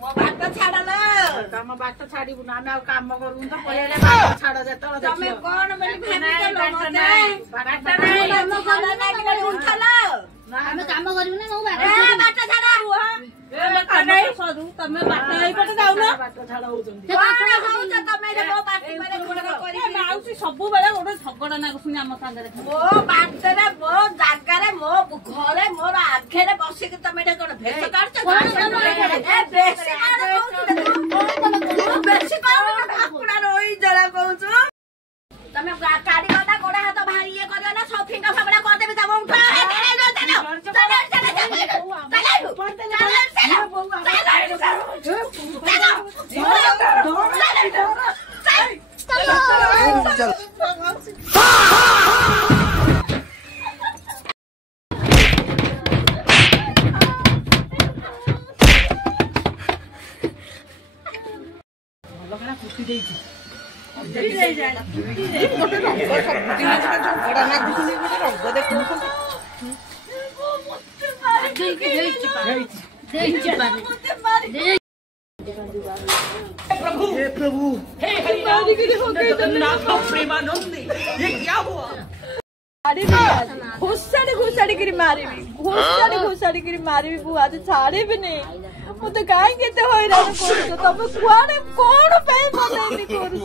मो बाट छाड़ ल तम बाट छाड़ीबु ना हम काम करू तो पहिले बाट छाड़ जेतो तमे कोन बोली भाभी तो मते बाट काम कर ना कि उठल हम काम करिबु ना मो बाट छाड़ ए कनै सदु तमे बाट एई पटे जाउ ना बाट छाड़ हो जंती तमे मो बाट मारे कोन करी माउसी सब बेले गोटे झगड़ा ना सुनी हम संगे मो बाट रे मो जागा रे मो घरे मोर आखे रे बसी के तमे कोन भेस काढछ ए बेसी बेसी कोन भाकुडा रोई जला कहउछु तमे काडी गदा गोडा हाथ भाई ये करियो ना सब फिंगा फाबडा कर देबे जाबो उठा प्रभु हे प्रभु हे हरिनाम प्रेमानंद ये क्या हुआ घुसाड़ी करी मारिबी बुआ तो छाड़ेबी नहीं मत कहीं केते हैरान करूछ तमे कुआने कोन पे मते एनी करूछ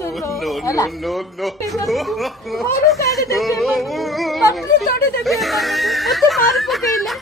होला नो कोन काढे देबे पत्नी चढ़ी देबे मत मार पकेइले